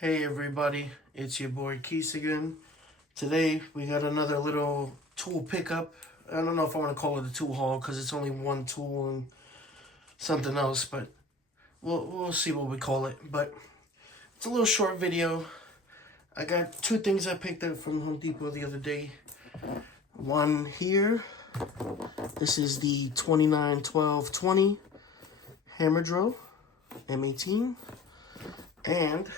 Hey everybody, it's your boy Keith again. Today we got another little tool pickup. I don't know if I want to call it a tool haul because it's only one tool and something else, but we'll see what we call it. But it's a little short video. I got two things I picked up from Home Depot the other day. One here. This is the 291220 hammer drill, M18, and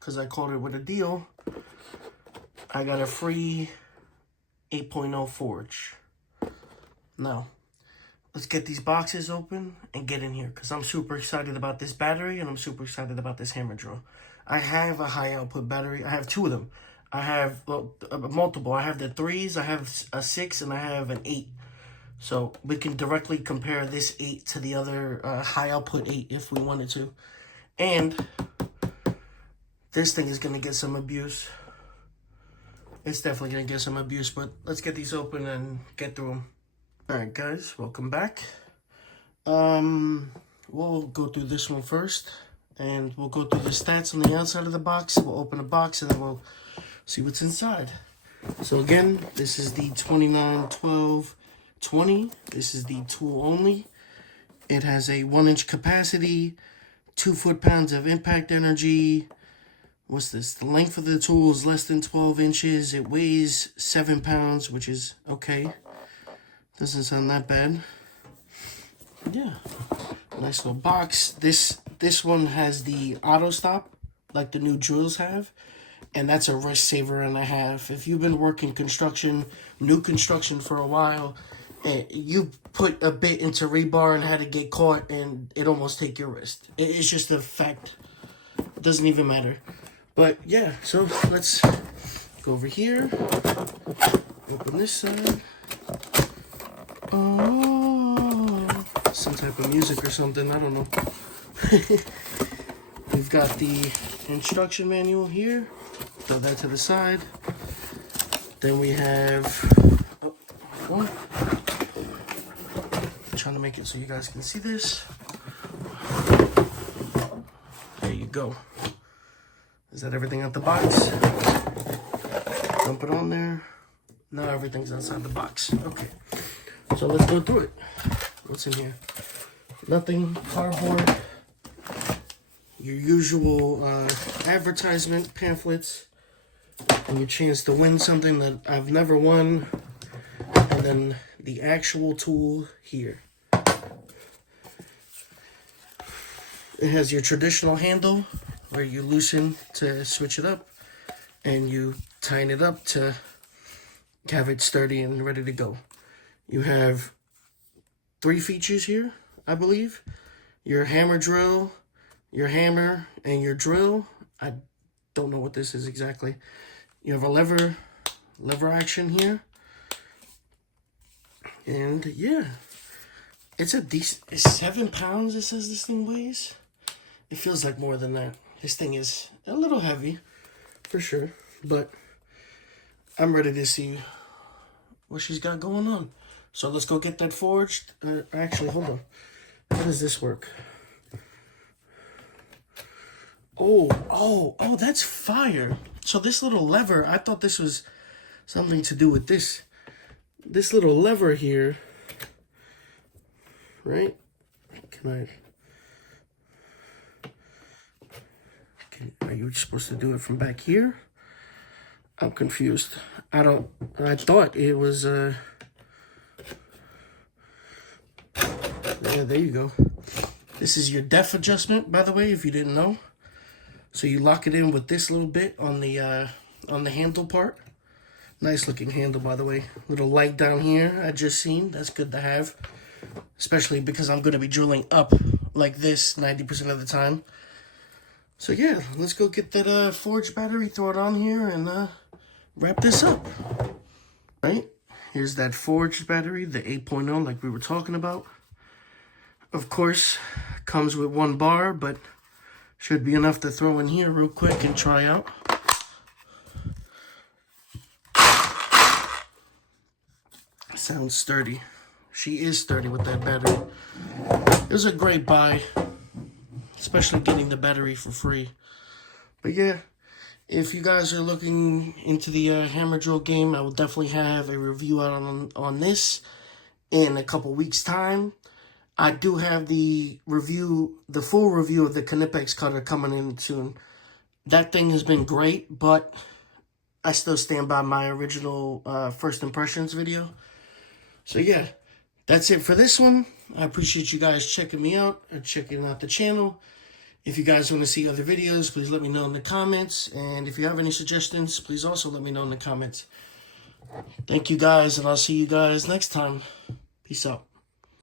because I caught it with a deal, I got a free 8.0 forge. Now, let's get these boxes open and get in here because I'm super excited about this battery and I'm super excited about this hammer drill. I have a high output battery. I have two of them. I have multiple. I have the 3s, I have a 6, and I have an 8. So we can directly compare this 8 to the other high output 8 if we wanted to. And this thing is going to get some abuse. It's definitely going to get some abuse, but let's get these open and get through them. Alright guys, welcome back. We'll go through this one first, and we'll go through the stats on the outside of the box. We'll open the box and then we'll see what's inside. So again, this is the 291220. This is the tool only. It has a 1-inch capacity, 2 foot-pounds of impact energy. What's this? The length of the tool is less than 12 inches. It weighs 7 pounds, which is okay. Doesn't sound that bad. Yeah. Nice little box. This one has the auto stop, like the new drills have. And that's a risk saver and a half. If you've been working construction, new construction for a while, you put a bit into rebar and had to get caught and it almost take your wrist. It's just a fact. It doesn't even matter. But yeah, so let's go over here, open this side. Oh, some type of music or something, I don't know. We've got the instruction manual here, throw that to the side. Then we have, I'm trying to make it so you guys can see this. There you go. Is that everything out the box? Dump it on there. Now everything's outside the box. Okay. So let's go through it. What's in here? Nothing. Cardboard. Your usual advertisement pamphlets. And your chance to win something that I've never won. And then the actual tool here. It has your traditional handle, where you loosen to switch it up, and you tighten it up to have it sturdy and ready to go. You have 3 features here, I believe. Your hammer drill, your hammer, and your drill. I don't know what this is exactly. You have a lever action here. And yeah, it's a decent, it's 7 pounds it says this thing weighs. It feels like more than that. This thing is a little heavy, for sure, but I'm ready to see what she's got going on. So let's go get that forged. Actually, hold on. How does this work? Oh, that's fire. So this little lever, I thought this was something to do with this. This little lever here, right? Are you supposed to do it from back here? I'm confused. I thought it was, yeah, there you go. This is your depth adjustment, by the way, if you didn't know. So you lock it in with this little bit on the handle part. Nice looking handle, by the way. Little light down here I just seen. That's good to have. Especially because I'm going to be drilling up like this 90% of the time. So yeah, let's go get that forged battery, throw it on here, and wrap this up. Right? Here's that forged battery, the 8.0 like we were talking about. Of course, comes with 1 bar, but should be enough to throw in here real quick and try out. Sounds sturdy. She is sturdy with that battery. It was a great buy, especially getting the battery for free. But yeah, if you guys are looking into the hammer drill game, I will definitely have a review out on this in a couple weeks' time. I do have the full review of the Knipex cutter coming in soon. That thing has been great, but I still stand by my original first impressions video. So yeah, that's it for this one. I appreciate you guys checking me out and checking out the channel. If you guys want to see other videos, please let me know in the comments. And if you have any suggestions, please also let me know in the comments. Thank you guys, and I'll see you guys next time. Peace out.